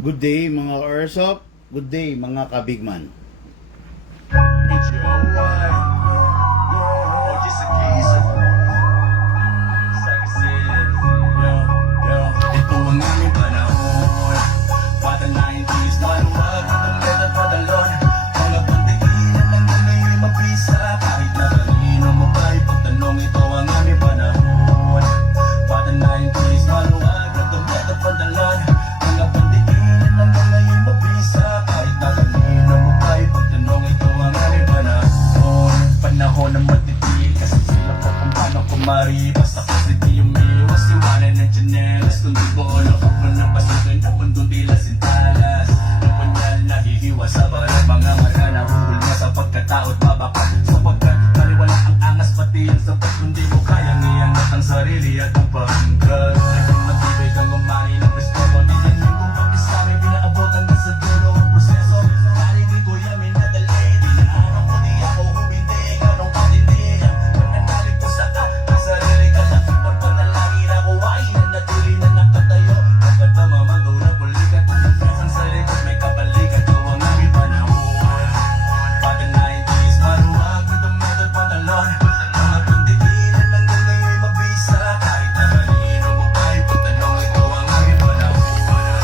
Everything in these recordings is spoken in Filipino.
Good day mga Airsoft, good day mga kabigman. Ito ang aming panahon, bata 90s, maluwag at ang level padalon. Mga pantigilan lang na ngayon mabisa, kahit na kanino mo pa ipagtanong. Ito ang aming panahon, bata 90s, maluwag at ang level padalon. Mga pantigilan lang na ngayon mabisa, kahit na kanino mo pa ipagtanong. Ito ang aming panahon, panahon ng matitiil, kasi sila pa kung paano kumari. Basta kasi di umiwas, iwanan ng chanelas. Kung di bono, huwag mo nang pasukan na mundo tila sintalas. Ng panyal nahihiwa sa balat, mga marka na huhulma sa pagkataot babaka. Sapagkat kaliwala ang angas, pati ang sapat. Kung di mo kayang iangat ang sarili at ang pangkat, naging matibay kang umari ng respeto. Di yan yung kung bakit sa amin pinaabot hanggang sa dulo ang proseso. Pari di ko yamin na dalay, di na anong ko di ako humindi. Ganong patindigan, pananalig ko sa ang sarili ka lang. Pagpanalangin ako ay nanatili na nakatayo. Dapat na mamando na pulikat, ang sa likod may kabalikat. Ito ang aming panahon, bata 90s, maluwag with the metal pantalon. Mga pantigilan lang na ngayon mabisa, kahit na kanino mo pa ipagtanong. Ito ang aming panahon,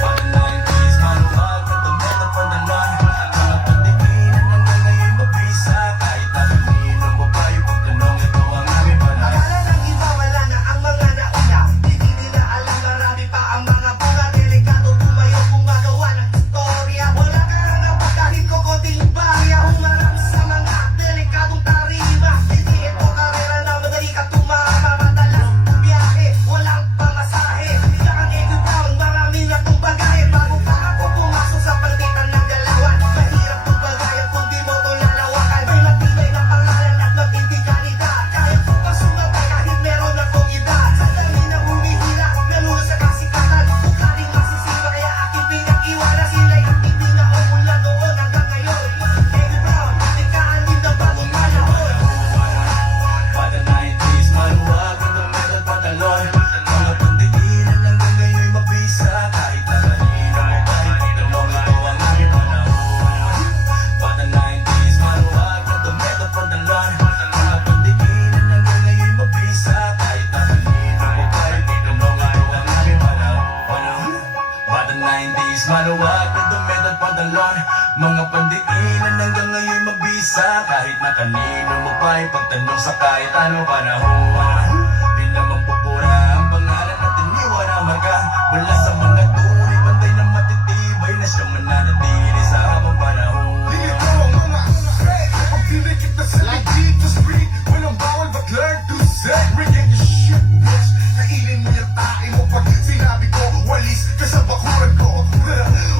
bata 90s, maluwag with the metal pantalon. Mga pantigilan lang na ngayon mabisa, kahit na kanino mo pa ipagtanong. Ito ang aming panahon. Akala ng iba wala na ang mga nauna. Hindi nila alam marami pa ang mga bunga. Delikado tumayo gumagawa ng istorya. Wala ka lang napagkahit ko konting barya. Humarap sa mga delikadong tarima. Hindi ito karera na madali ka tumama. Madalas biyahe, walang pamasahe. Bigla kang ego-down, marami na kong bagahe. Bago pa ako pumasok sa palitan ng galawan, mahirap kong bagayan kung di mo to lalawakan. May matibay na pangalan at matinding kalidad. Kaya ko pa sumabay kahit meron akong edad. Sa dami na humihila, nalulo sa kasikatan. Ugaling masisira kaya aking pinag-iwala. Sila'y aking binaon mula noon hanggang ngayon. Eddie Brown, tikaan din ng bagong panahon. Bata 90s, maluwag at ang metal pantalon. Mga pantigilan lang na ngayon mabisa, kahit na kanino mo pa ipagtanong. Ito ang aming panahon, bata 90s, maluwag at ang metal pantalon. Mga pantigilan lang na ngayon mabisa, kahit na kanino mo pa ipagtanong. Ito ang aming panahon, bata 90s, maluwag at ang metal pantalon. Mga pandikinan hanggang ngayon mabisa, kahit na kanino mo pa ipagtanong sa kahit anong panahon. Di naman pupura ang pangalan at iniwan ang marka mula sa mga tunay, pantay na matitibay na siya mananatili sa habang panahon. Dito ang mga threat, ang pinikit na sa ligid to street. Walang bawal but learn to set. Bringing your shit, bitch. Kainin mo yung tae mo pag sinabi ko walis ka sa bakuran ko.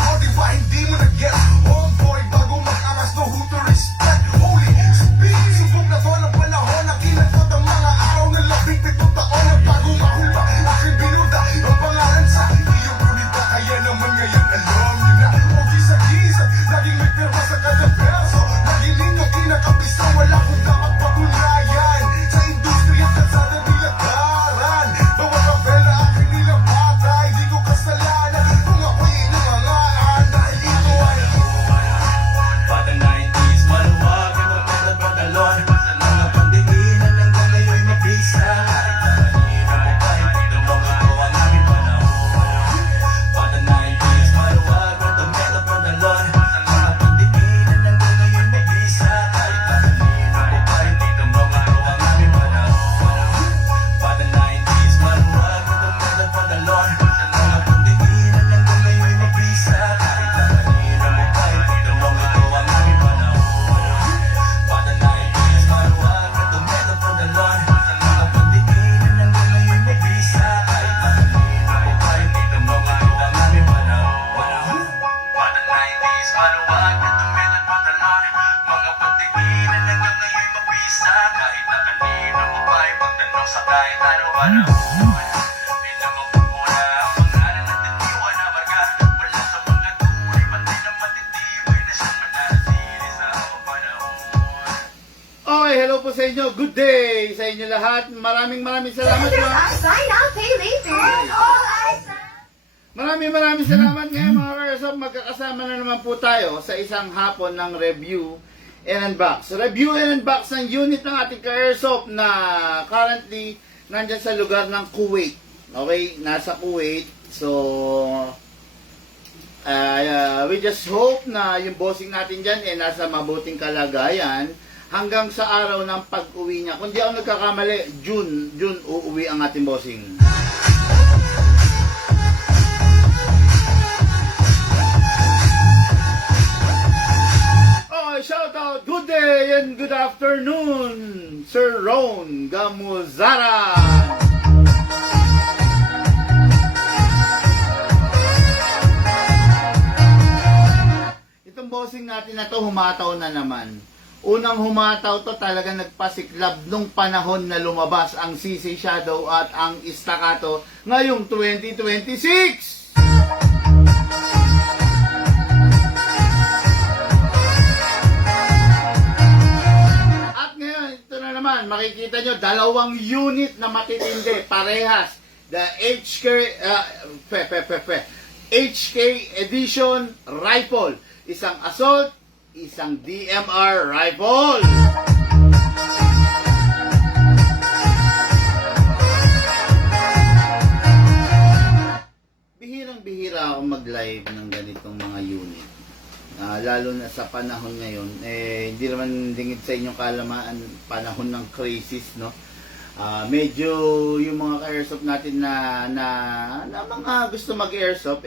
O diba hindi mo na-get? Homeboy, bago mag-amas, know who to respect. Holy speed, subok na to ng panahon. Nakinagod ang mga araw na 12 taon. Bago mahulba, aking binuda ang pangalan sa iyong kulita. Kaya naman ngayon alam nyo na. O gisa-gisa, laging may perma sa kada verso. Laging ninyong kinakabisa, wala kong dapat patunayan. Sa industriya at kalsada nilagaran. Bawat kapela aking nilapatay. Di ko kasalanan kung ako'y nangangaan. Dahil ito ay Bata 90s, maluwag at ang metal pantalon. Mga pandikinan hanggang ngayon mabisa, kahit na kanino mo pa ipagtanong. Ito ang aming panahon, bata 90s, maluwag at ang metal pantalon. Mga pandikinan hanggang ngayon mabisa, kahit na kanino mo pa ipagtanong. Ito ang aming panahon, bata 90s, maluwag at ang metal pantalon. Mga pandikinan hanggang ngayon mabisa, kahit na kanino mo pa ipagtanong. Ito ang aming panahon, bata 90s, maluwag at ang metal pantalon. Mga pandikinan hanggang ngayon mabisa, kahit na kanino mo pa ipagtanong. Ito ang aming panahon, bata 90s, maluwag at ang metal pantalon. Mga pandikinan hanggang ngayon mabisa, kahit na kanino mo pa ipagtanong sa kahit anong panahon. Di naman pupura ang pangalan at iniwan na marka mula sa mga tunay, pantay na matitibay na siyang mananatili sa habang panahon. Okay, hello po sa inyo. Good day sa inyo lahat. Maraming salamat po. Sign up, pay later. All I Maraming salamat ngayon mga ka-airsoft. Magkakasama na naman po tayo sa isang hapon ng review and unbox. Review and unbox ng unit ng ating ka-airsoft na currently nandyan sa lugar ng Kuwait. Okay, nasa Kuwait. So, we just hope na yung bossing natin dyan nasa mabuting kalagayan hanggang sa araw ng pag-uwi niya. Kung di ako nagkakamali, June uuwi ang ating bossing. Shout out, good day and good afternoon, Sir Ron Gamuzara. Itong bossing natin na to, humataw na naman. Unang humataw to, talaga nagpasiklab nung panahon na lumabas ang CC Shadow at ang Staccato ngayong 2026. Makikita nyo, dalawang unit na matitindi, parehas. The HK Edition Rifle. Isang assault, isang DMR rifle. Bihirang-bihira ako mag-live ng ganitong mga unit. Lalo na sa panahon ngayon, hindi naman dingit sa inyong kalamaan, panahon ng crisis, no? Medyo yung mga ka-airsoft natin na mga gusto mag-airsoft,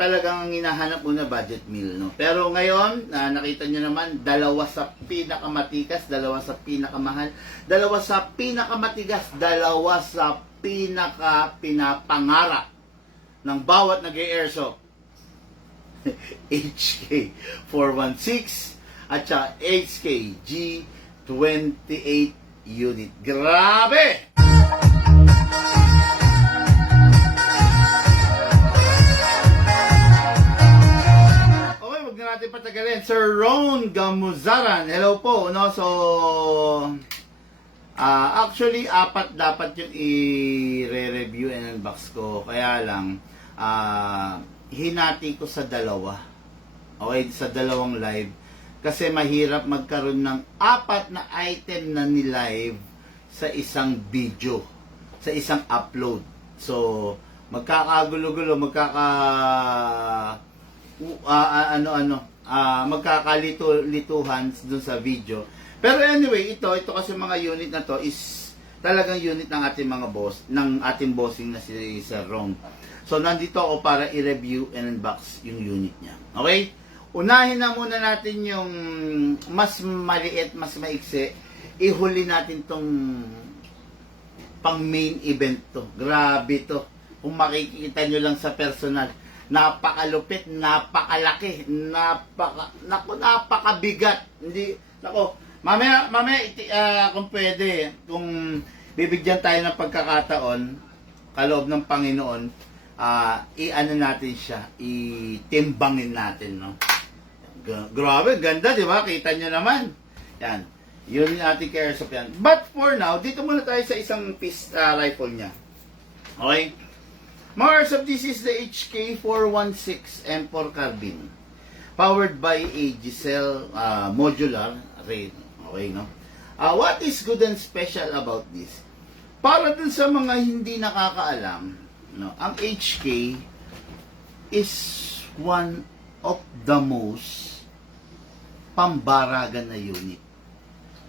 talagang hinahanap muna budget meal, no? Pero ngayon, nakita nyo naman, dalawa sa pinakamatikas, dalawa sa pinakamahal, dalawa sa pinakamatigas, dalawa sa pinapangarap ng bawat nag-airsoft. HK 416 at saka HK G28 unit. Grabe! Okay, wag na natin patagalin. Sir Ron Gamuzaran, hello po, no? So actually apat dapat yung i-review and unbox ko, kaya lang hinati ko sa dalawa. Okay, sa dalawang live. Kasi mahirap magkaroon ng apat na item na ni-live sa isang video, sa isang upload. So, magkakagulo-gulo, magkakalituhan dun sa video. Pero anyway, ito kasi mga unit na to is talagang unit ng ating mga boss, ng ating bossing na si Sir Ron. So, nandito ako para i-review and unbox yung unit niya. Okay? Unahin na muna natin yung mas maliit, mas maiksi. Ihuli natin tong pang main event to. Grabe to. Kung makikita nyo lang sa personal. Napakalupit, napakalaki, napakabigat. Hindi, mamaya, kung pwede, kung bibigyan tayo ng pagkakataon, kaloob ng Panginoon, i-ano natin siya, itimbangin natin, no? Grabe, ganda, di ba? Kita nyo naman. Yan. Yun yung ating ka-airsoft yan. But for now, dito muna tayo sa isang rifle niya. Okay? Mga airsoft, this is the HK416 M4 carbine. Powered by a Giselle modular rail. Okay, no? What is good and special about this? Para dun sa mga hindi nakakaalam, no, ang HK is one of the most pambaragan na unit.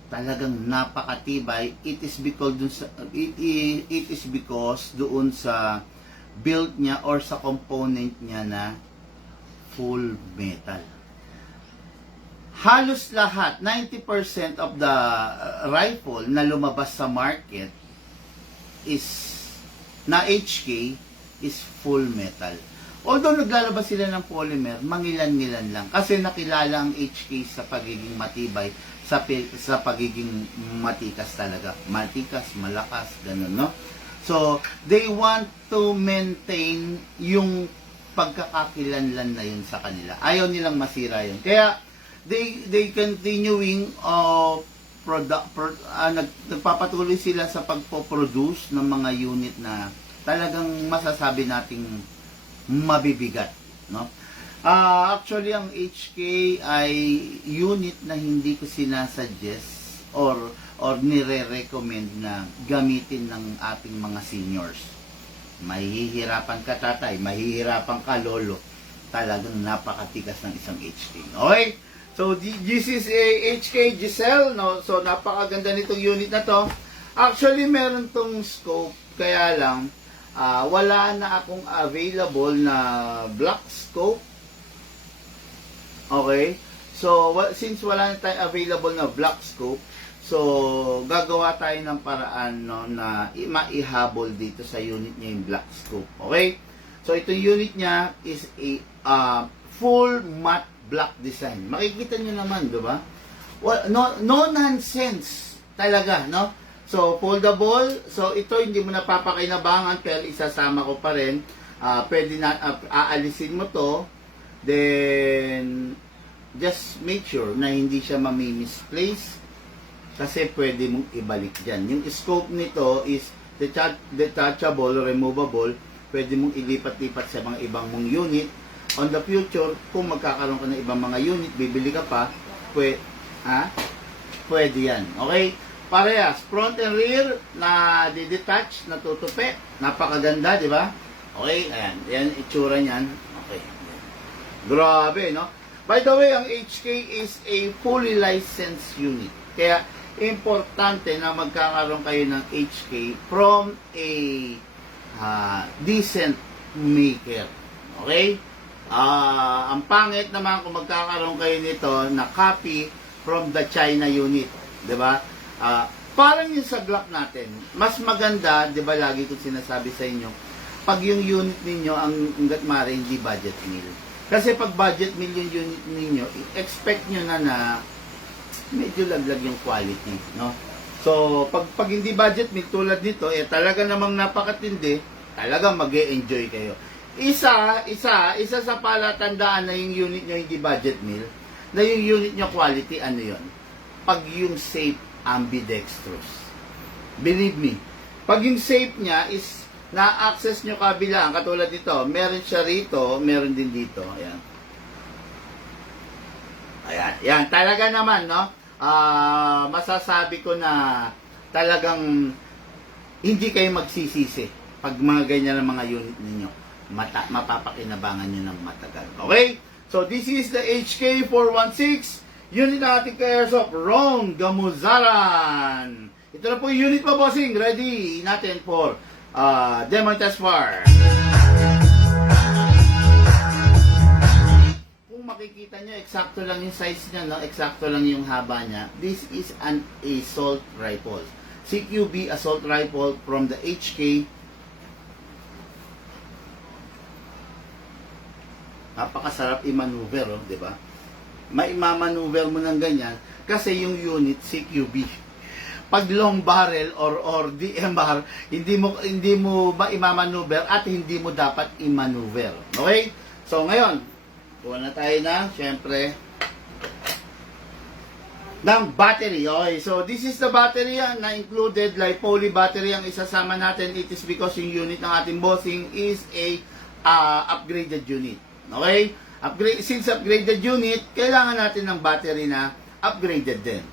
Talagang napakatibay. It is because doon sa build niya or sa component niya na full metal. Halos lahat, 90% of the rifle na lumabas sa market is na HK is full metal. Although naglalabas sila ng polymer, mangilan-ngilan lang. Kasi nakilala ang HK sa pagiging matibay, sa pagiging matikas talaga. Matikas, malakas, ganun, no? So, they want to maintain yung pagkakakilanlan na yun sa kanila. Ayaw nilang masira yun. Kaya, they continuing nagpapatuloy sila sa pagpo-produce ng mga unit na talagang masasabi nating mabibigat, no? Actually, ang HK ay unit na hindi ko sinasuggest or nire-recommend na gamitin ng ating mga seniors. Mahihirapan ka tatay, mahihirapan ka lolo. Talagang napakatigas ng isang HK. Okay? So, this is a HK Giselle, no? So, napakaganda nitong unit na to. Actually, meron tong scope, kaya lang, wala na akong available na black scope. Okay? So, since wala na tayong available na black scope, so, gagawa tayo ng paraan, no, na maihabol dito sa unit niya yung black scope. Okay? So, itong unit niya is a full matte black design. Makikita nyo naman, di ba? No nonsense talaga, no? So, foldable. So, ito hindi mo napapakinabangan, pero isasama ko pa rin. Pwede na, aalisin mo to. Then, just make sure na hindi siya mami-misplace kasi pwede mong ibalik dyan. Yung scope nito is detachable, removable. Pwede mong ilipat-lipat sa mga ibang mong unit. On the future, kung magkakaroon ka ng ibang mga unit, bibili ka pa, pwede yan. Okay? Parehas, front and rear na di-detach, na tutupi. Napakaganda, di ba? Okay, ayan. Yan itsura niyan. Okay. Grabe, no? By the way, ang HK is a fully licensed unit. Kaya, importante na magkakaroon kayo ng HK from a decent maker. Okay? Ang pangit naman kung magkakaroon kayo nito na copy from the China unit. Diba? Parang yung sa Glock natin, mas maganda, diba lagi kong sinasabi sa inyo, pag yung unit ninyo, ang hanggat maaari, hindi budget meal. Kasi pag budget meal yung unit ninyo, expect nyo na medyo laglag yung quality, no? So, pag hindi budget meal tulad nito, talaga namang napakatindi, talaga mag-e-enjoy kayo. Isa sa palatandaan na yung unit nyo hindi budget meal, na yung unit nyo quality, ano yon? Pag yung safe ambidextrous. Believe me, pag yung safe niya is na-access nyo kabilang, katulad dito, meron siya rito, meron din dito. Ayan. Ayan, talaga naman, no? Masasabi ko na talagang hindi kayo magsisisi pag mga ganyan ang mga unit ninyo. Mapapakinabangan nyo ng matagal. Okay? So, this is the HK416 unit na ating ka-airsoft, Ron Gamuzaran. Ito na po yung unit mo, bossing. Ready natin for demo test fire. Kung makikita nyo, eksakto lang yung size niya, no? Eksakto lang yung haba niya. This is an assault rifle. CQB assault rifle from the HK. Napakasarap i-maneuver, oh, di ba? Maimamanuver mo ng ganyan kasi yung unit CQB. Pag long barrel or DMR, hindi mo ma-imamanuver at hindi mo dapat i-maneuver. Okay? So ngayon, kuha na tayo na, syempre, ng battery. Okay, so this is the battery na included, LiPoly battery ang isasama natin. It is because yung unit ng ating bossing is a upgraded unit. Okay? Since upgraded unit, kailangan natin ng battery na upgraded din.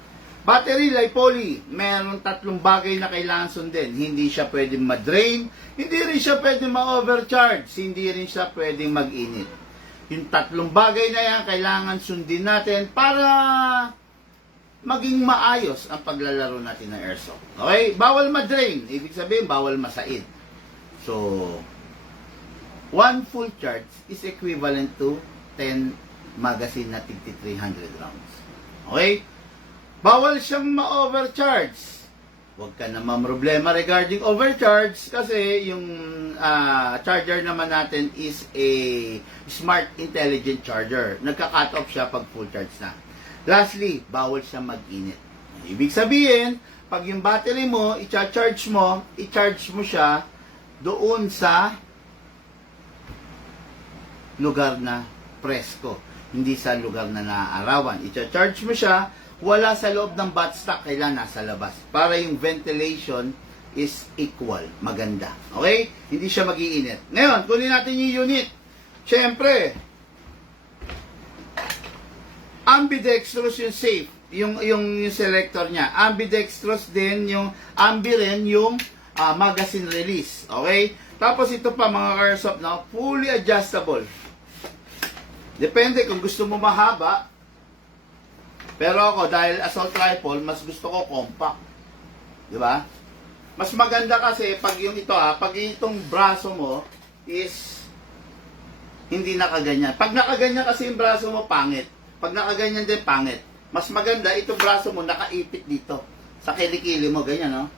Battery LiPoly, meron 3 bagay na kailangan sundin. Hindi siya pwedeng ma-drain, hindi rin siya pwedeng ma-overcharge, hindi rin siya pwedeng mag-init. Yung 3 bagay na yan, kailangan sundin natin para maging maayos ang paglalaro natin ng airsoft. Okay? Bawal ma-drain, ibig sabihin bawal masaid. So, 1 full charge is equivalent to 10 magazine na 300 rounds. Okay? Bawal siyang ma-overcharge. Huwag ka naman problema regarding overcharge kasi yung charger naman natin is a smart intelligent charger. Nagka-cut off siya pag full charge na. Lastly, bawal siya mag-init. Ibig sabihin, pag yung battery mo, i-charge mo siya doon sa lugar na presko. Hindi sa lugar na naaarawan. I-charge mo siya, wala sa loob ng butt stock, kailangan nasa labas. Para yung ventilation is equal, maganda. Okay? Hindi siya mag-iinit. Ngayon, kunin natin yung unit. Siyempre, ambidextrous yung safe, yung selector niya. Ambidextrous din yung ambi rin yung magazine release. Okay? Tapos ito pa mga Airsoft na fully adjustable. Depende kung gusto mo mahaba. Pero ako dahil assault rifle, mas gusto ko compact. 'Di ba? Mas maganda kasi pag yung ito pag itong braso mo is hindi nakaganyan. Pag nakaganyan kasi yung braso mo pangit. Pag nakaganyan din pangit. Mas maganda itong braso mo nakaipit dito sa kilikili mo ganyan, no?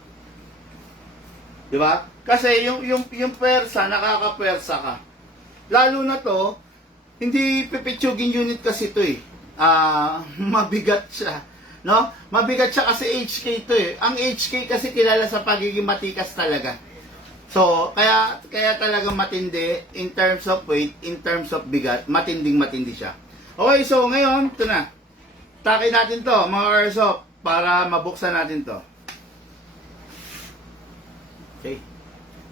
'Di ba? Kasi yung pwersa, nakakapwersa ka. Lalo na to, hindi pipitsugin unit kasi ito eh. Mabigat siya. No? Mabigat siya kasi HK to eh. Ang HK kasi kilala sa pagiging matikas talaga. So, kaya talaga matindi in terms of weight, in terms of bigat, matindi siya. Okay, so ngayon, ito na. Takin natin to, mga Airsoft, para mabuksan natin to. Okay.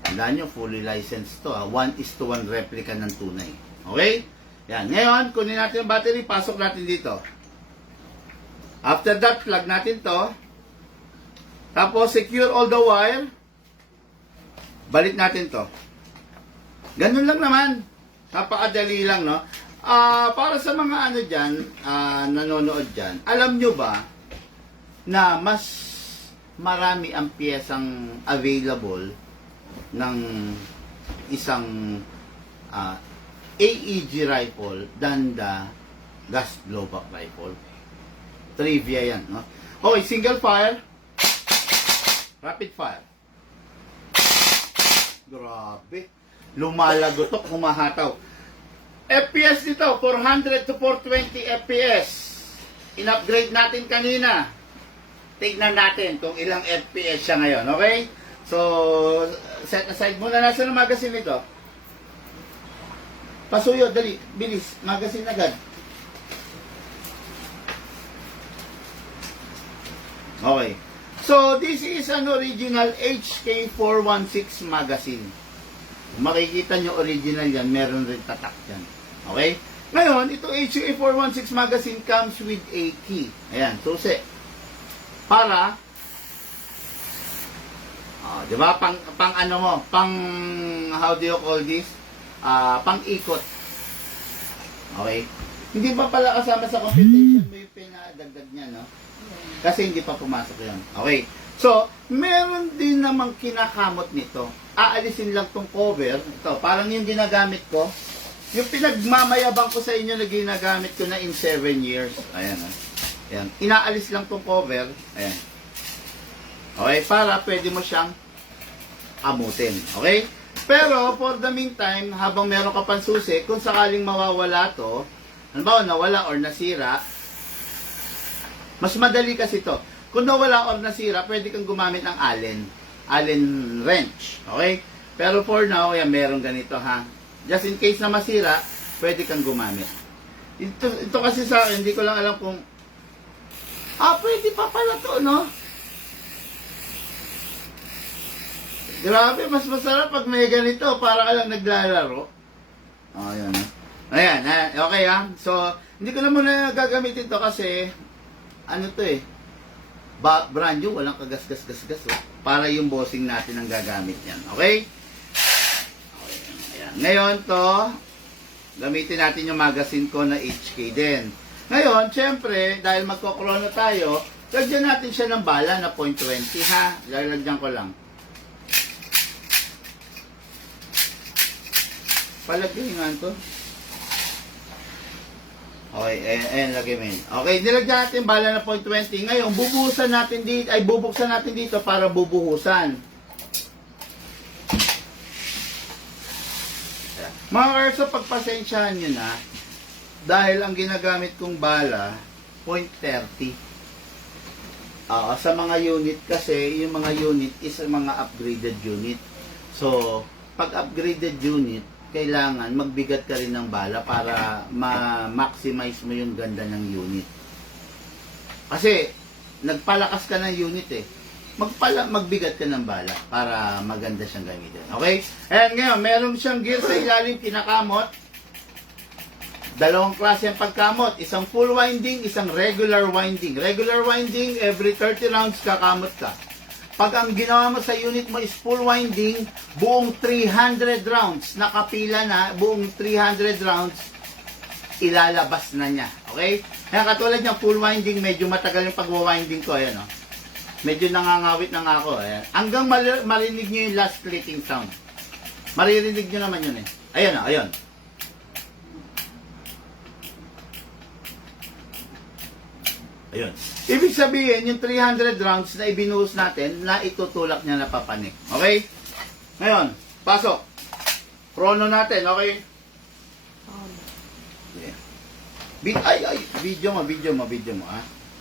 Tandaan nyo, fully licensed to. 1:1 replica ng tunay. Okay? Yan. Ngayon, kunin natin yung battery, pasok natin dito. After that, plug natin to. Tapos, secure all the wire. Balik natin to. Ganun lang naman. Napakadali lang, no? Para sa mga ano dyan, nanonood dyan, alam nyo ba na mas marami ang piyesang available ng isang AEG rifle than the gas blowback rifle? Trivia yan, no? Okay, single fire, rapid fire. Grabe. Lumalagotok, humahataw. FPS nito, 400 to 420 FPS. In-upgrade natin kanina. Tignan natin kung ilang FPS siya ngayon, okay? So, set aside muna. Nasa ng magazine nito? Pasuyo, dali, bilis. Magazine agad. Okay. So, this is an original HK416 magazine. Kung makikita nyo original yan, meron rin tatak yan. Okay? Ngayon, ito HK416 magazine comes with a key. Ayan, susi. Para, di ba, pang ano mo, pang, how do you call this? Pang ikot. Okay? Hindi pa pala kasama sa computation mo yung pinadagdag niya, no? Kasi hindi pa pumasok yan. Okay. So, meron din namang kinakamot nito. Aalisin lang tong cover. Ito, parang yung ginagamit ko. Yung pinagmamayabang ko sa inyo na ginagamit ko na in 7 years. Ayan. Ayan. Inaalis lang tong cover. Ayan. Okay, para pwede mo siyang amutin. Okay? Pero, for the meantime, habang meron ka pang susi, kung sakaling mawawala to, halimbawa nawala or nasira, mas madali kasi to. Kung nawala or nasira, pwede kang gumamit ng Allen wrench. Okay? Pero for now, yan, meron ganito ha. Just in case na masira, pwede kang gumamit. Ito kasi sa akin, hindi ko lang alam kung pwede pa pala to, no? Grabe, mas masarap pag may ganito, para ka lang naglalaro. Ayan. Ayan, okay ha. So, hindi ko na muna gagamitin to kasi ano to eh, brand new, walang kagas-gas-gas-gas. Para yung bossing natin ang gagamit yan. Okay? Ayan. Ngayon to, gamitin natin yung magazine ko na HK din. Ngayon, syempre, dahil magkokrono tayo, lagyan natin siya ng bala na .20 ha. Lalagyan ko lang. Palagyan nga to. Okay, ayan, lagay mo yun. Okay, nilagyan natin bala na .20. Ngayon, bubuksan natin dito para bubuhusan. Mga Airsoft, pagpasensyahan nyo na, dahil ang ginagamit kong bala, .30. Sa mga unit kasi, yung mga unit is mga upgraded unit. So, pag upgraded unit, kailangan magbigat ka rin ng bala para ma-maximize mo yung ganda ng unit. Kasi, nagpalakas ka ng unit eh. magbigat ka ng bala para maganda siyang gamitin. Okay? Ayan ngayon, meron siyang gear sa ilalim, kinakamot. Dalawang klase ang pagkamot. Isang full winding, isang regular winding. Regular winding, every 30 rounds kakamot ka. Pag ang ginawa mo sa unit mo is full winding, buong 300 rounds, nakapila na, buong 300 rounds, ilalabas na niya. Okay? Kaya katulad niya, full winding, medyo matagal yung pag-winding ko. Ayan, oh. Medyo nangangawit na nga ako. Ayan. Hanggang marinig niyo yung last clicking sound. Maririnig niyo naman yun eh. Ayan, oh, ayun. Ayun. Ibig sabihin, yung 300 rounds na ibinuhos natin, na itutulak niya na papanik. Okay? Ngayon, pasok. Chrono natin, okay? Yeah. Video mo, ha?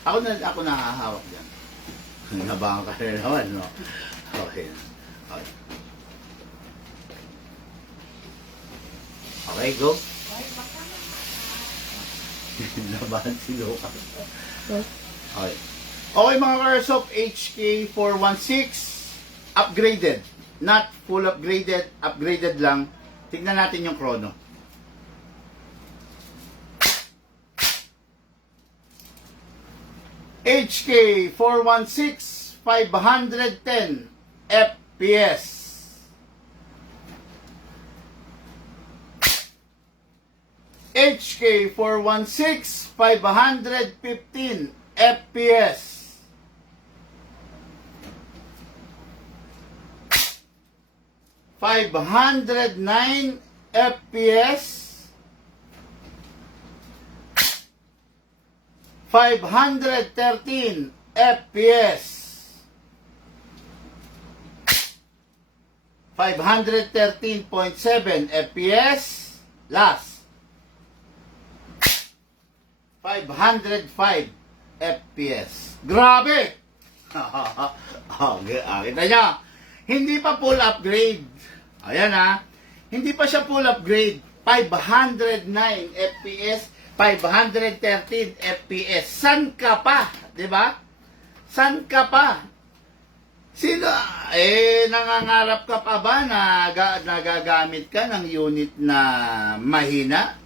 Ako nakahawak dyan. Nabangan ka rin naman, no? Okay. Okay. Okay, go. Nabahan si Luca. Okay. Okay mga Airsoft, HK416 upgraded. Not full upgraded, upgraded lang. Tignan natin yung chrono. HK416 510 FPS. HK416 515 FPS. $509 FPS. 513 FPS. 513.7 FPS. Last. 505 FPS. Grabe! Kita nyo, hindi pa full upgrade. Ayan ha. Hindi pa siya full upgrade. 509 FPS. 513 FPS. San ka pa? Diba? San ka pa? Sino? Nangangarap ka pa ba na nagagamit ka ng unit na mahina?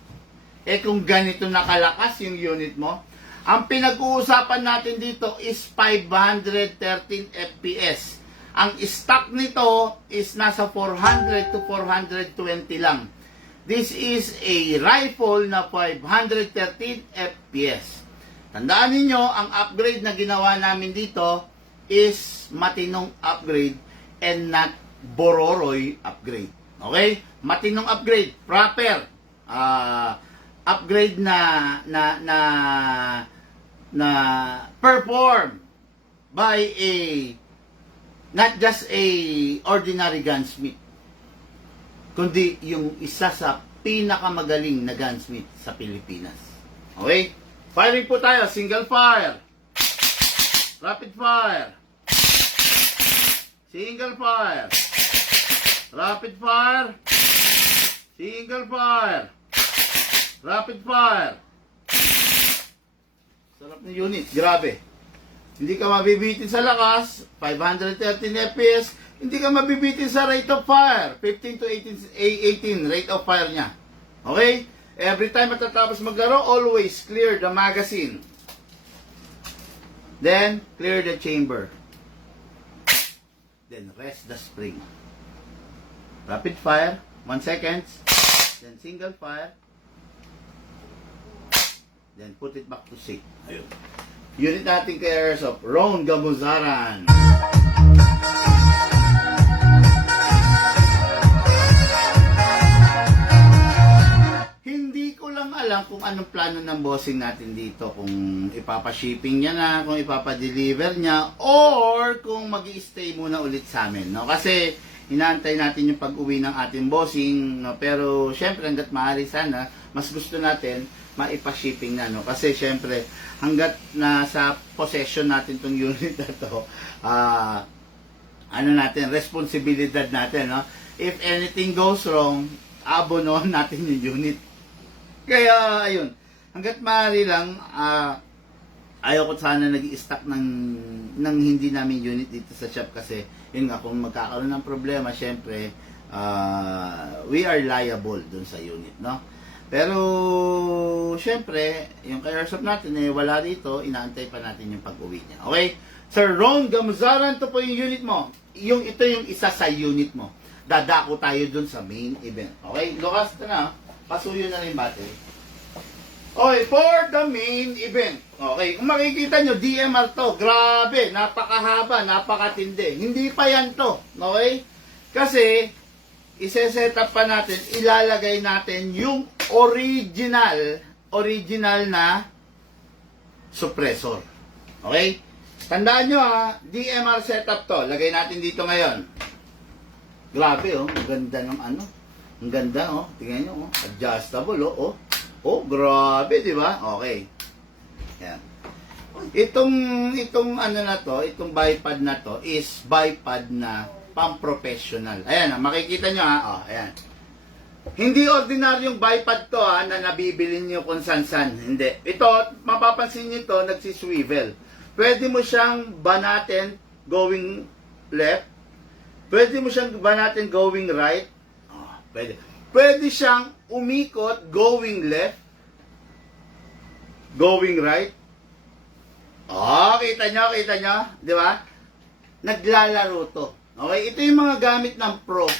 Kung ganito nakalakas yung unit mo, ang pinag-uusapan natin dito is 513 FPS. Ang stock nito is nasa 400 to 420 lang. This is a rifle na 513 FPS. Tandaan ninyo, ang upgrade na ginawa namin dito is matinong upgrade and not bororoy upgrade. Okay? Matinong upgrade, proper. Upgrade na perform by a not just a ordinary gunsmith, kundi yung isa sa pinakamagaling na gunsmith sa Pilipinas. Okay? Firing po tayo. Single fire. Rapid fire. Single fire. Rapid fire. Single fire. Rapid fire. Sarap ng unit. Grabe. Hindi ka mabibitin sa lakas. 513 FPS. Hindi ka mabibitin sa rate of fire. 15 to 18 rate of fire niya. Okay? Every time matatapos maglaro, always clear the magazine. Then, clear the chamber. Then, rest the spring. Rapid fire, 1 second. Then, single fire. Then, put it back to safe. Ayun. Unit natin kay Airsoft, Ron Gamuzaran. Hindi ko lang alam kung anong plano ng bossing natin dito. Kung ipapa-shipping niya na, kung ipapa-deliver niya, or kung mag-i-stay muna ulit sa amin. No? Kasi, inaantay natin yung pag-uwi ng ating bossing. No? Pero, syempre, hanggat maaari sana, mas gusto natin maipa-shipping na. No? Kasi, syempre, hanggat nasa possession natin tong unit na to, responsibilidad natin. No? If anything goes wrong, abonohan natin yung unit. Kaya, ayun, hanggat maaari lang, ayaw ko sana nag-i-stock ng hindi namin unit dito sa shop kasi yun nga, kung magkakaroon ng problema, syempre, we are liable dun sa unit, no? Pero, syempre, yung kay Airsoft natin, wala rito, inaantay pa natin yung pag-uwi niya. Okay? Sir Ron Gamuzaran, ito po yung unit mo. Ito yung isa sa unit mo. Dadako tayo dun sa main event. Okay? Lukas, ito na. Pasuyo na rin battery. Okay, for the main event. Okay, kung makikita nyo, DMR to. Grabe, napakahaba, napakatindi. Hindi pa yan to. Okay? Kasi, ise-set up pa natin, ilalagay natin yung original na suppressor. Okay? Tandaan nyo ha, DMR setup to. Lagay natin dito ngayon. Grabe oh, ang ganda ng ano. Ang ganda oh, tingnan nyo oh, adjustable oh. Oh, grabe, di ba? Okay. Yan. Itong ano na to, itong bipod na to is bipod na pang-professional. Ayan, makikita nyo ha. Oh, ayan. Hindi ordinaryong bipod to ha, na nabibili nyo kung san-san. Hindi. Ito, mapapansin nyo ito, nagsiswivel. Pwede mo siyang banatin going left. Pwede mo siyang banatin going right. Oh, pwede. Pwede siyang umikot going left. Going right. Oh, kita nyo. Di ba? Naglalaro to. Okay, ito yung mga gamit ng pro.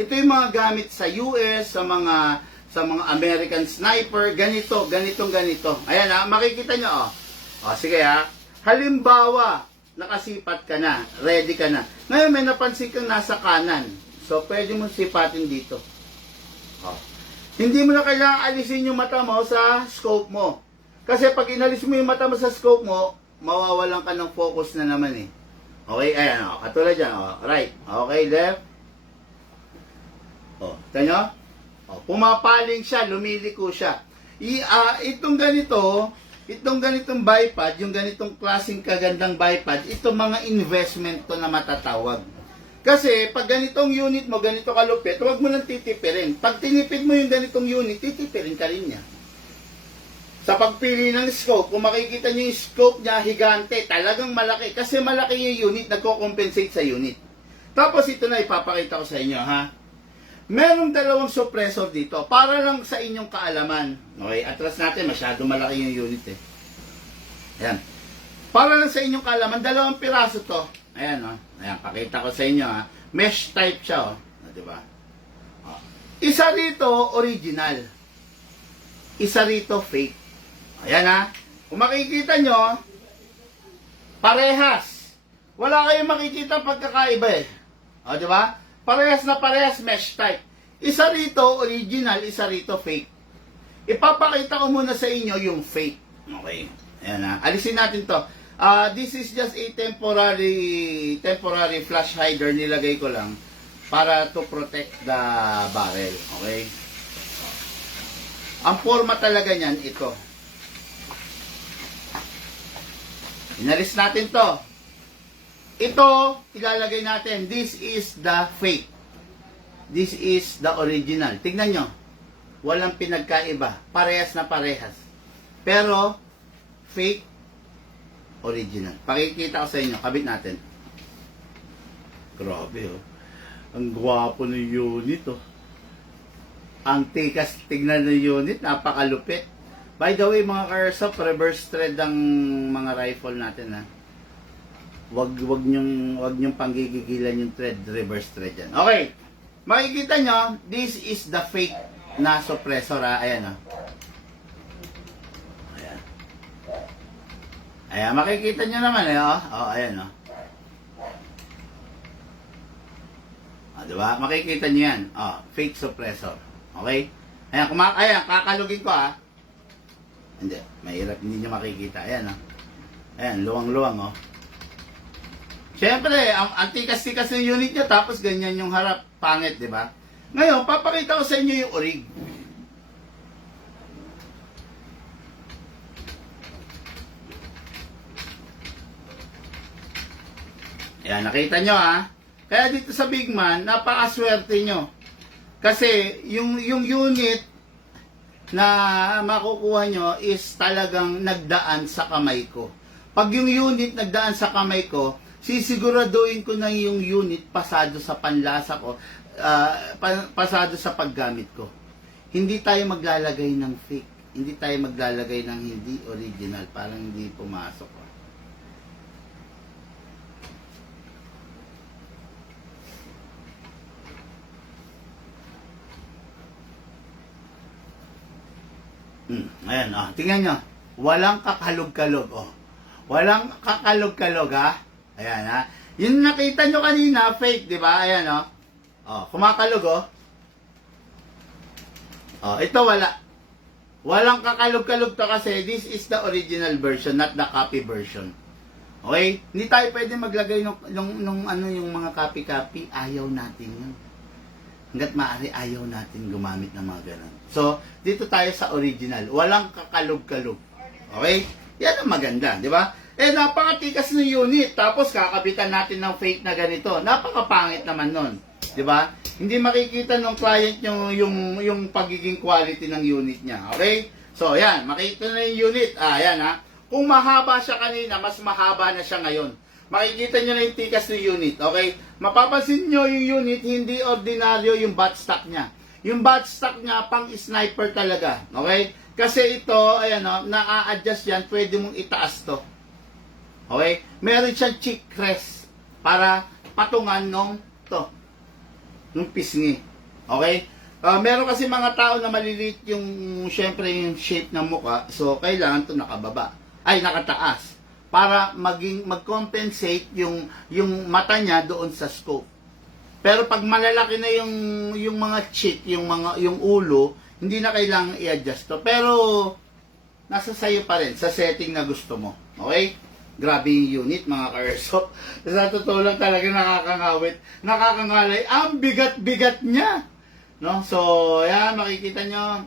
Ito yung mga gamit sa US, sa mga American sniper, ganito. Ayan ha, makikita nyo oh. O, sige ha. Halimbawa, nakasipat ka na, ready ka na. Ngayon may napansin kang nasa kanan. So, pwede mo sipatin dito. O. Hindi mo na kailangan alisin yung mata mo sa scope mo. Kasi pag inalis mo yung mata mo sa scope mo, mawawalan ka ng focus na naman eh. Okay, ayan o. Katulad dyan o. Right. Okay, left. O, tanyo? O, pumapaling siya, lumiliko siya. Itong ganitong bipod, yung ganitong klaseng kagandang bipod, itong mga investment to na matatawag. Kasi, pag ganitong unit mo, ganito kalupit, huwag mo nang titipirin. Pag tinipid mo yung ganitong unit, titipirin ka rin niya. Sa pagpili ng scope, kung makikita nyo yung scope niya, higante, talagang malaki. Kasi malaki yung unit, nagko-compensate sa unit. Tapos ito na ipapakita ko sa inyo, ha? Merong dalawang suppressor dito, para lang sa inyong kaalaman. Okay, atras natin, masyado malaki yung unit eh. Ayan. Para lang sa inyong kaalaman, dalawang piraso to. Ayan, oh. Ayan, pakita ko sa inyo, ha. Mesh type siya, oh. Diba? Oh. Isa rito, original. Isa rito, fake. Ayan, ha. Kung makikita nyo, parehas. Wala kayong makikita pagkakaiba eh. O, diba? Parehas na parehas, mesh type. Isa rito, original, isa rito, fake. Ipapakita ko muna sa inyo yung fake. Okay. Ayan ha. Alisin natin to. This is just a temporary flash hider. Nilagay ko lang para to protect the barrel. Okay. Ang forma talaga niyan, ito. Inalis natin to. Ito, ilalagay natin. This is the fake. This is the original. Tignan nyo. Walang pinagkaiba. Parehas na parehas. Pero, fake, original. Pakikita ko sa inyo. Kabit natin. Grabe oh. Ang gwapo ng unit oh. Ang tikas tignan ng unit. Napakalupit. By the way mga ka-airsoft, reverse thread ang mga rifle natin ha. Wag nyong panggigigilan yung thread, reverse thread yan. Okay. Makikita nyo, this is the fake na suppressor ha. Ayan o. Ayan. Ayan, makikita nyo naman eh oh. Oh, ayan o. Oh, diba? Makikita nyo yan. Oh, fake suppressor. Okay? Ayan, ayan, kakalugin ko ha. Hindi, mahirap, hindi nyo makikita. Ayan o. Ayan, luwang-luwang o. Siyempre, ang tikas-tikas ng unit nyo, tapos ganyan yung harap, pangit, di ba? Ngayon, papakita ko sa inyo yung orig. Ayan, nakita nyo ha. Kaya dito sa Big Man, napakaswerte nyo. Kasi, yung unit na makukuha nyo is talagang nagdaan sa kamay ko. Pag yung unit nagdaan sa kamay ko, sisiguraduhin ko na yung unit pasado sa panlasa ko, pasado sa paggamit ko. Hindi tayo maglalagay ng fake. Hindi tayo maglalagay ng hindi original. Parang hindi pumasok. Ayan, tingnan nyo. Walang kakalog-kalog, Walang kakalog-kalog, Ayan, Yung nakita nyo kanina, fake, di ba? Ayan, kumakalog, ito wala. Walang kakalog-kalog to kasi this is the original version, not the copy version. Okay? Hindi tayo pwede maglagay nung yung mga copy-copy. Ayaw natin yun. Hanggat maaari, ayaw natin gumamit ng mga ganun. So, dito tayo sa original. Walang kakalog-kalog. Okay? Yan ang maganda, di ba? Napakatikas ng unit. Tapos, kakabitan natin ng fake na ganito. Napakapangit naman nun. Di ba? Hindi makikita ng client yung pagiging quality ng unit niya. Okay? So, yan. Makikita na yung unit. Yan, Kung mahaba siya kanina, mas mahaba na siya ngayon. Makikita nyo na yung tikas ng unit, okay? Mapapansin nyo yung unit, hindi ordinaryo yung buttstock niya. Yung buttstock niya, pang sniper talaga, okay? Kasi ito, ayan na-a-adjust yan, pwede mong itaas to. Okay? Meron siyang cheek rest para patungan nung pisngi. Okay? Meron kasi mga tao na maliliit syempre yung shape ng mukha, so kailangan to nakataas. Para mag-compensate yung mata niya doon sa scope. Pero pag malalaki na yung mga cheek, yung ulo, hindi na kailangan i-adjust to. Pero nasa sayo pa rin sa setting na gusto mo. Okay? Grabe yung unit, mga ka-airsoft. Sa totoo lang talaga nakakangawit, nakakangalay. Ang bigat-bigat niya. No? So, yan, makikita nyo.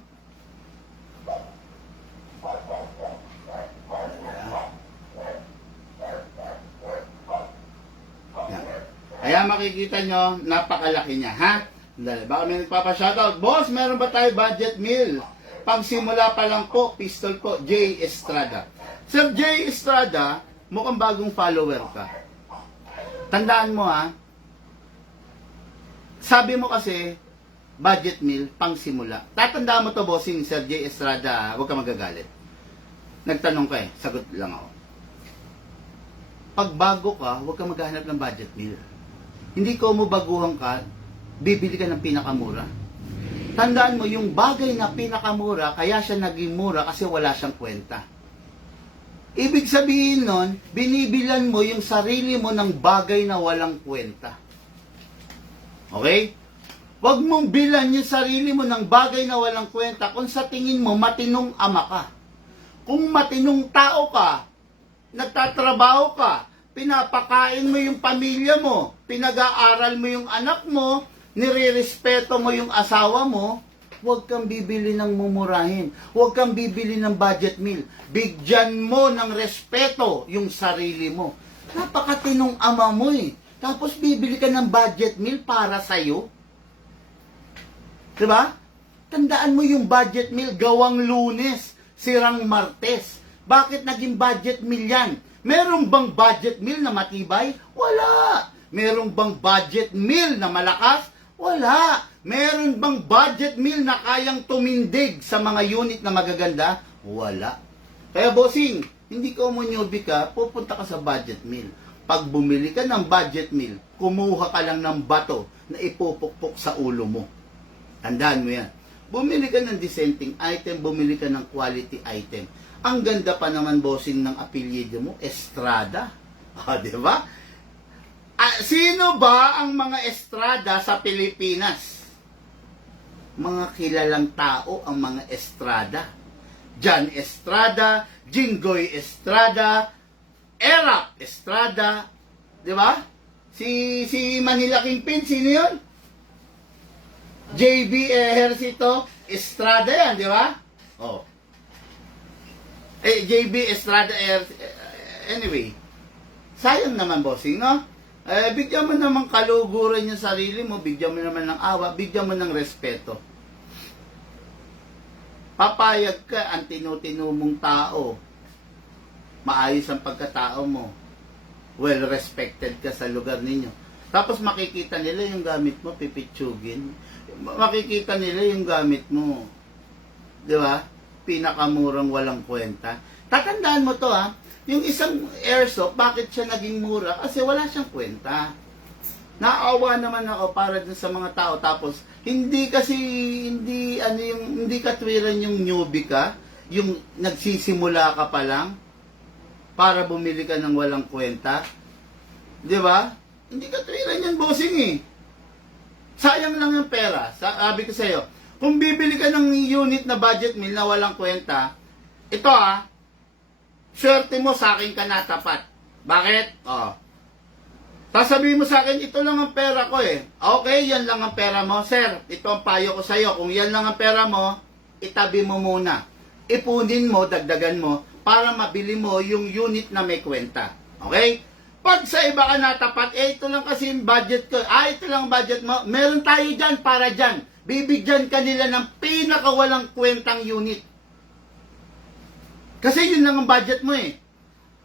Ayan, makikita nyo, napakalaki niya, Dahil, baka may nagpapa-shoutout. Boss, meron ba tayo budget meal? Pagsimula pa lang po, pistol ko, J. Estrada. Sir J. Estrada, mukhang bagong follower ka. Tandaan mo, Sabi mo kasi, budget meal, pangsimula. Tatandaan mo to, bossing, Sir J. Estrada, huwag ka magagalit. Nagtanong ka sagot lang ako. Pag bago ka, huwag ka maghahanap ng budget meal. Hindi ko mo baguhan ka, bibili ka ng pinakamura. Tandaan mo, yung bagay na pinakamura, kaya siya naging mura kasi wala siyang kwenta. Ibig sabihin nun, binibilan mo yung sarili mo ng bagay na walang kwenta. Okay? Huwag mong bilan yung sarili mo ng bagay na walang kwenta kung sa tingin mo matinong ama ka. Kung matinong tao ka, nagtatrabaho ka, pinapakain mo yung pamilya mo, pinag-aaral mo yung anak mo, nire-respeto mo yung asawa mo, huwag kang bibili ng mumurahin. Huwag kang bibili ng budget meal. Bigyan mo ng respeto yung sarili mo. Napakatinong ama mo Tapos bibili ka ng budget meal para sa'yo. Diba? Tandaan mo yung budget meal gawang Lunes, sirang Martes. Bakit naging budget meal yan? Merong bang budget meal na matibay? Wala. Merong bang budget meal na malakas? Wala. Meron bang budget meal na kayang tumindig sa mga unit na magaganda? Wala. Kaya bossing, hindi ka umunyobi ka, pupunta ka sa budget meal. Pag bumili ka ng budget meal, kumuha ka lang ng bato na ipupukpok sa ulo mo. Tandaan mo yan. Bumili ka ng dissenting item, bumili ka ng quality item. Ang ganda pa naman, bossing, ng apelyido mo, Estrada. Di ba? Sino ba ang mga Estrada sa Pilipinas? Mga kilalang tao ang mga Estrada. John Estrada, Jinggoy Estrada, Erap Estrada. Di ba? Si Manila Kingpin, sino yun? JB Ejercito Estrada yan, di ba? JB Estrada anyway. Sayang naman, bossing, no? Bigyan mo naman kaluguran yung sarili mo, bigyan mo naman ng awa, bigyan mo ng respeto. Papayag ka ang tinutino mong tao maayos ang pagkatao mo, well respected ka sa lugar ninyo. Tapos makikita nila yung gamit mo, pipitsugin. Makikita nila yung gamit mo. Di ba? Pinakamurang walang kwenta. Tatandaan mo to ha, yung isang airsoft, bakit siya naging mura? Kasi wala siyang kwenta. Naawa naman ako para dun sa mga tao. Tapos, hindi katwiran yung newbie ka, yung nagsisimula ka pa lang, para bumili ka ng walang kwenta. Di ba? Hindi katwiran yan, bossing eh. Sayang lang yung pera. Sabi ko sa'yo, kung bibili ka ng unit na budget meal na walang kwenta, ito swerte mo sa akin ka natapat. Bakit? Sasabihin mo sa akin, ito lang ang pera ko eh. Okay, yan lang ang pera mo. Sir, ito ang payo ko sa'yo. Kung yan lang ang pera mo, itabi mo muna. Ipunin mo, dagdagan mo, para mabili mo yung unit na may kwenta. Okay? Pag sa iba ka natapat, ito lang kasi yung budget ko. Ito lang ang budget mo. Meron tayo dyan para dyan. Bibigyan ka nila ng pinakawalang kwentang unit. Kasi yun lang ang budget mo eh.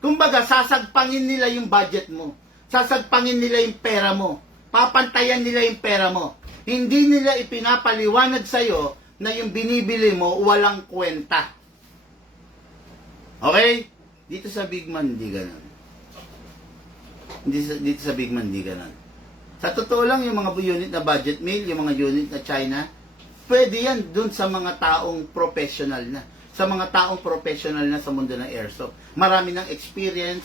Kumbaga, sasagpangin nila yung budget mo. Sasagpangin nila yung pera mo. Papantayan nila yung pera mo. Hindi nila ipinapaliwanag sa'yo na yung binibili mo walang kwenta. Okay? Dito sa Big Man, hindi ganun. Dito sa Big Man, hindi ganun. Sa totoo lang, yung mga unit na budget meal, yung mga unit na China, pwede yan dun sa mga taong professional na. Sa mga taong professional na sa mundo ng airsoft. Marami ng experience,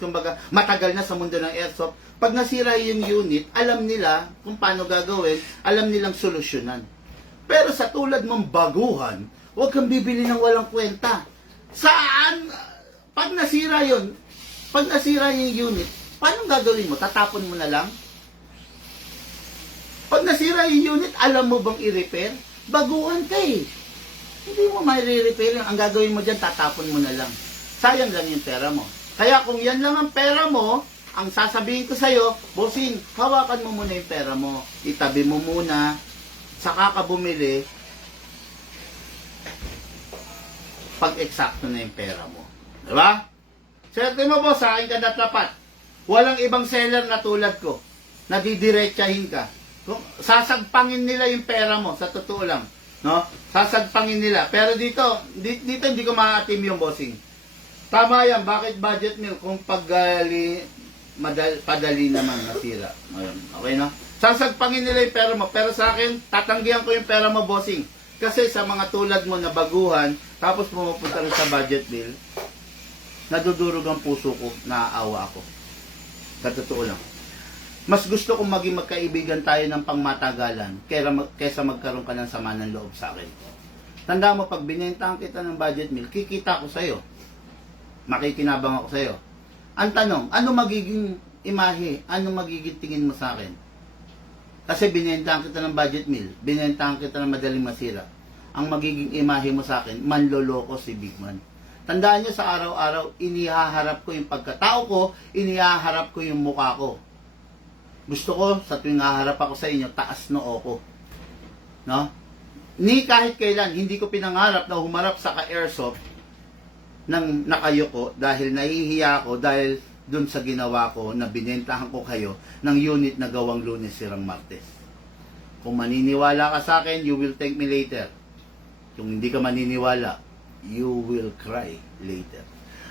kumbaga matagal na sa mundo ng airsoft. Pag nasira yung unit, alam nila kung paano gagawin, alam nilang solusyonan. Pero sa tulad mong baguhan, huwag kang bibili ng walang kwenta. Saan? Pag nasira yung unit, paano gagawin mo? Tatapon mo na lang? Pag nasira yung unit, alam mo bang i-repair? Baguhan ka eh. Hindi mo mai-repair yun. Ang gagawin mo dyan, tatapon mo na lang. Sayang lang yung pera mo. Kaya kung yan lang ang pera mo, ang sasabihin ko sa'yo, bossing, hawakan mo muna yung pera mo. Itabi mo muna, saka ka bumili, pag eksakto na yung pera mo. Diba? Swerte mo boss, sa akin ka natapat. Walang ibang seller na tulad ko. Nadidiretsahin ka. Kung sasagpangin nila yung pera mo, sa totoo lang. No? Sasagpangin nila. Pero dito hindi ko maatim yung bossing. Tama yan, bakit budget meal kung padali naman nasira. Okay no? Sasagpangin nila yung pera mo, pero sa akin, tatanggihan ko yung pera mo, bossing. Kasi sa mga tulad mo na baguhan, tapos pumupunta rin sa budget meal, nadudurog ang puso ko, naaawa ako. Sa totoo lang. Mas gusto kong maging magkaibigan tayo ng pangmatagalan kaysa magkaroon ka ng sama ng loob sa akin. Tanda mo, pag binentahan kita ng budget meal, kikita ko sa'yo. Makikinabang ako sa'yo. Ang tanong, ano magiging imahe? Ano magiging tingin mo sa akin? Kasi binentahan kita ng budget meal, binentahan kita ng madaling masira. Ang magiging imahe mo sa akin, manloloko si Big Man. Tandaan nyo, sa araw-araw, inihaharap ko yung pagkatao ko, inihaharap ko yung mukha ko. Gusto ko, sa tuwing haharap ako sa inyo, taas noo ko. No? Ni kahit kailan, hindi ko pinangarap na humarap sa ka-airsoft ng nakayuko dahil nahihiya ako dahil dun sa ginawa ko na binentahan ko kayo ng unit na gawang Lunes sirang Martes. Kung maniniwala ka sa akin, you will thank me later. Kung hindi ka maniniwala, you will cry later.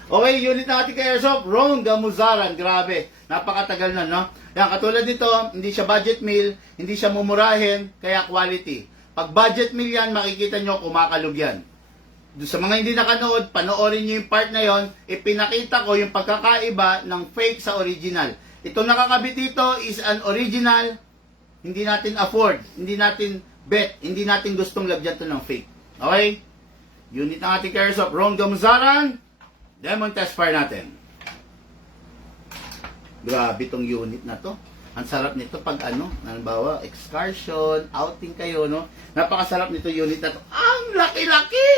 Okay, unit na ating ka-airsoft, Ron Gamuzaran. Grabe, napakatagal na, no? Yan, katulad nito, hindi siya budget meal, hindi siya mumurahin, kaya quality. Pag budget meal yan, makikita nyo, kumakalog yan. Doon sa mga hindi nakanood, panoorin nyo yung part na yon. Ipinakita ko yung pagkakaiba ng fake sa original. Itong nakakabit dito is an original, hindi natin afford, hindi natin bet, hindi natin gustong lagyan to ng fake. Okay? Unit ng ating ka-airsoft, Ron Gamuzaran. Demon test fire natin. Grabe tong unit na to. Ang sarap nito pag halimbawa, excursion, outing kayo, no? Napakasarap nito unit na to. Ang laki-laki!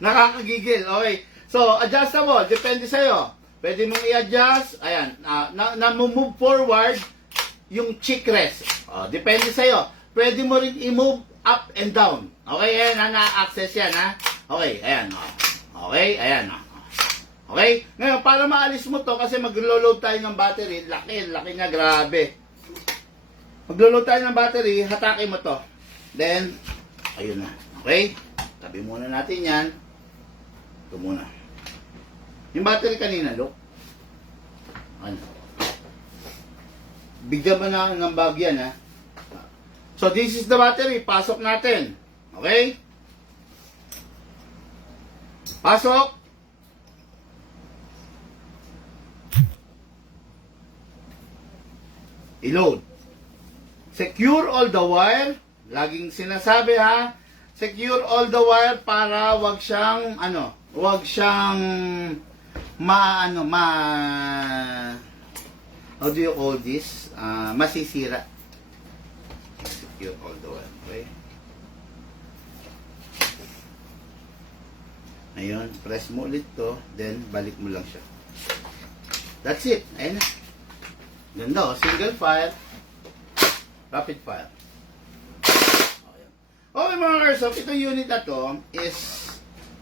Nakakagigil. Okay. So, adjustable. Depende sa'yo. Pwede mong i-adjust. Ayan. Na-move forward yung cheek rest. Depende sa'yo. Pwede mo rin i-move up and down. Okay? Ayan. Na-access yan, ha? Okay. Ayan. Okay, ayan. Okay? Ngayon, para maalis mo to, kasi maglo-load tayo ng battery, laki niya, grabe. Maglo-load tayo ng battery, hatakin mo to. Then, ayun na. Okay? Tabi muna natin yan. Ito muna. Yung battery kanina, look. Ano? Bigyan mo na ng bag yan, ha? So, this is the battery. Pasok natin. Okay? Pasok. I-load. Secure all the wire. Laging sinasabi, ha? Secure all the wire para wag siyang wag siyang how do you call this? Masisira. Secure all the wire. Okay? Ayun, press mo ulit to, then balik mo lang siya. That's it. Ayun na. Ganda, oh. Single fire, rapid fire. Okay mga Airsoft, itong unit na to is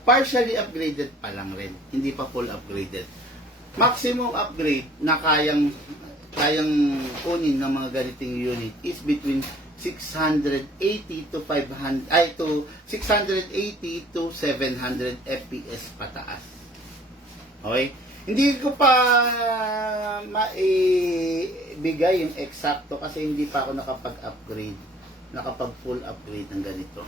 partially upgraded pa lang rin. Hindi pa full upgraded. Maximum upgrade na kayang kunin ng mga ganitong unit is between 680 to 500 to 680 to 700 FPS pataas. Okay? Hindi ko pa maibigay yung eksakto kasi hindi pa ako nakapag-upgrade, nakapag-full upgrade ng ganito.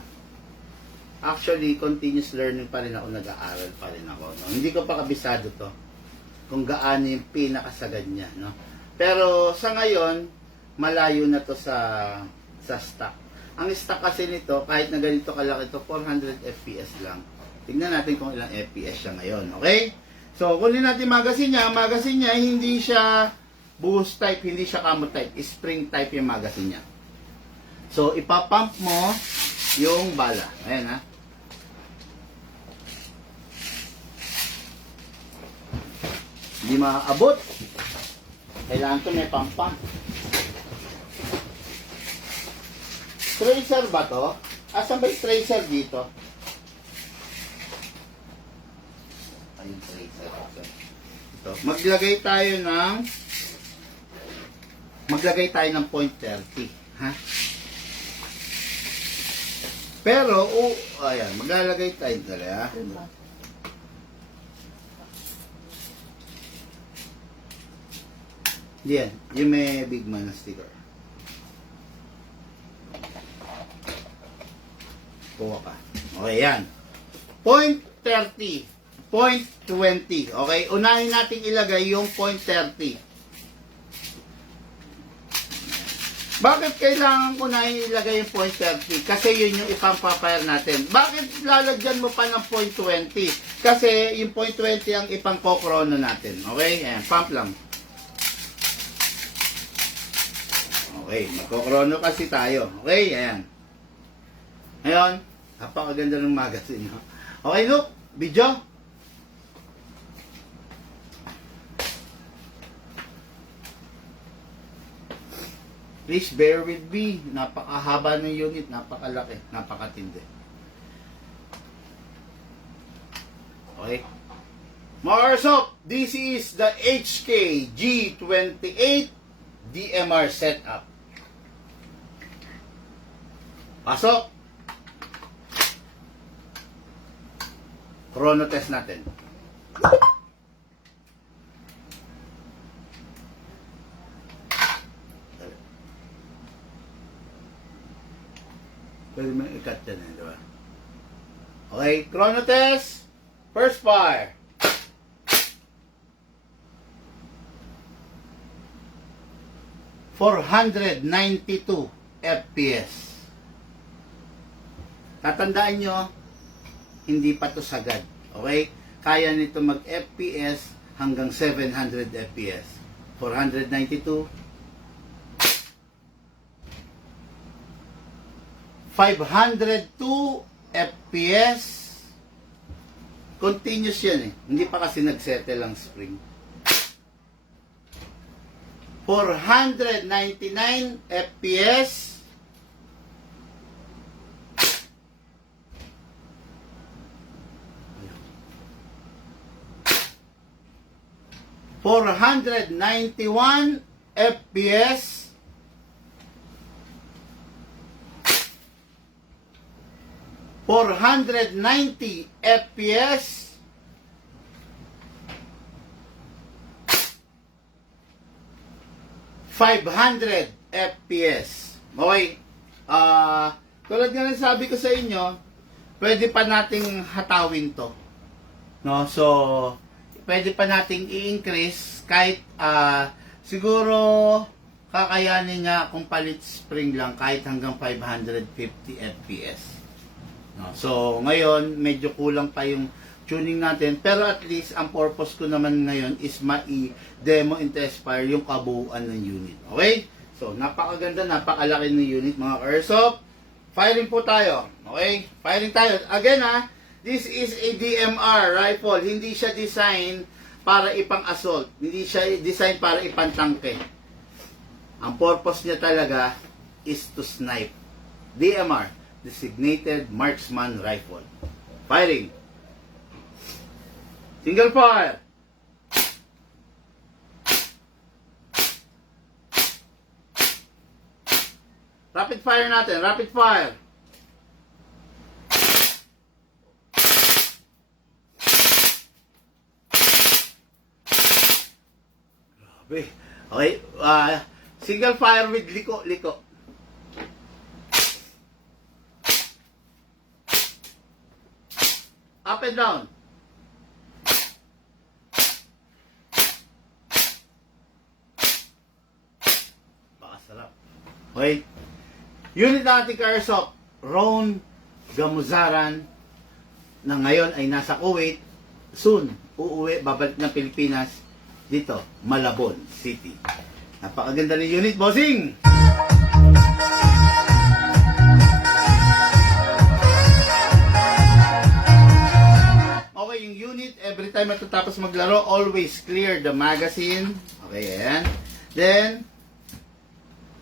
Actually, continuous learning pa rin ako, nag-aaral pa rin ako. No? Hindi ko pa kabisado to kung gaano yung pinakasagad niya. No? Pero sa ngayon, malayo na to sa stock. Ang stock kasi nito, kahit na ganito kalaki to, 400 FPS lang. Tingnan natin kung ilang FPS siya ngayon. Okay? So, kunin natin magazine niya hindi siya boost type, hindi siya camo type, spring type yung magazine niya. So, ipapump mo yung bala. Ayan ha. Hindi maaabot. Kailangan ito may pump. Tracer ba to? Asan ba yung tracer dito? Ayun, tracer. Okay. Ito. Maglagay tayo ng .30. Ha? Pero, ayan, maglalagay tayo talaga. Yan, yung may big man na sticker. Kuha ka. Okay, yan. .30. .20. Okay, unahin natin ilagay yung .30. Bakit kailangan unahin ilagay yung .30? Kasi yun yung ipampapire natin. Bakit lalagyan mo pa ng .20? Kasi yung .20 ang ipangkokrono natin. Okay, ayan, pump lang. Okay, magkokrono kasi tayo. Okay, ayan. Ngayon, napakaganda ng magazine. No? Okay, look, video. Please bear with me. Napakahaba ng unit, napakalaki, napakatindi. Okay. Mga Airsoft, this is the HK G28 DMR setup. Pasok. Chrono test natin. Pwede mo i-cut yan, di ba? Okay, chrono test. First fire. .492 FPS. Tatandaan nyo, hindi pa to sagad. Okay? Kaya nito mag-FPS hanggang 700 FPS. 492. 502 FPS. Continuous yan eh. Hindi pa kasi nag-settle ang spring. 499 FPS. 491 FPS. 490 FPS. 500 FPS. Okay. Tulad nga ng sabi ko sa inyo, pwede pa nating hatawin to. No? So, pwede pa nating i-increase kahit siguro kakayanin nga kung palit spring lang kahit hanggang 550 FPS. No? So, ngayon, medyo kulang pa yung tuning natin. Pero at least, ang purpose ko naman ngayon is ma-demo and test-fire yung kabuuan ng unit. Okay? So, napakaganda, napakalaki ng unit mga Airsoft. Firing po tayo. Okay? Firing tayo. Again this is a DMR rifle. Hindi siya design para ipang-assault. Hindi siya design para ipang-tangke. Ang purpose niya talaga is to snipe. DMR, Designated Marksman Rifle. Firing. Single fire. Rapid fire natin. Rapid fire. Grabe. Okay. Single fire with liko. Up and down. Pakasarap. Okay. Unit natin ka Airsoft, Ron Gamuzaran, na ngayon ay nasa Kuwait. Soon, uuwi, babalik ng Pilipinas, dito, Malabon City. Napakaganda ng unit, bossing! Okay, yung unit, every time matatapos maglaro, always clear the magazine. Okay, ayan. Then,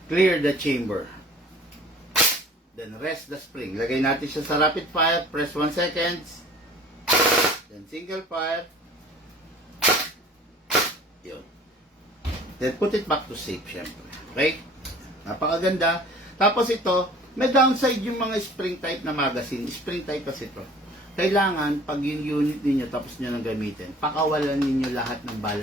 clear the chamber. Then rest the spring. Lagay natin siya sa rapid fire. Press 1 seconds. Then single fire. Yun. Then put it back to safe, syempre. Okay? Napakaganda. Tapos ito, may downside yung mga spring type na magazine. Spring type kasi ito. Kailangan, pag yung unit ninyo tapos nyo nang gamitin, pakawalan ninyo lahat ng bala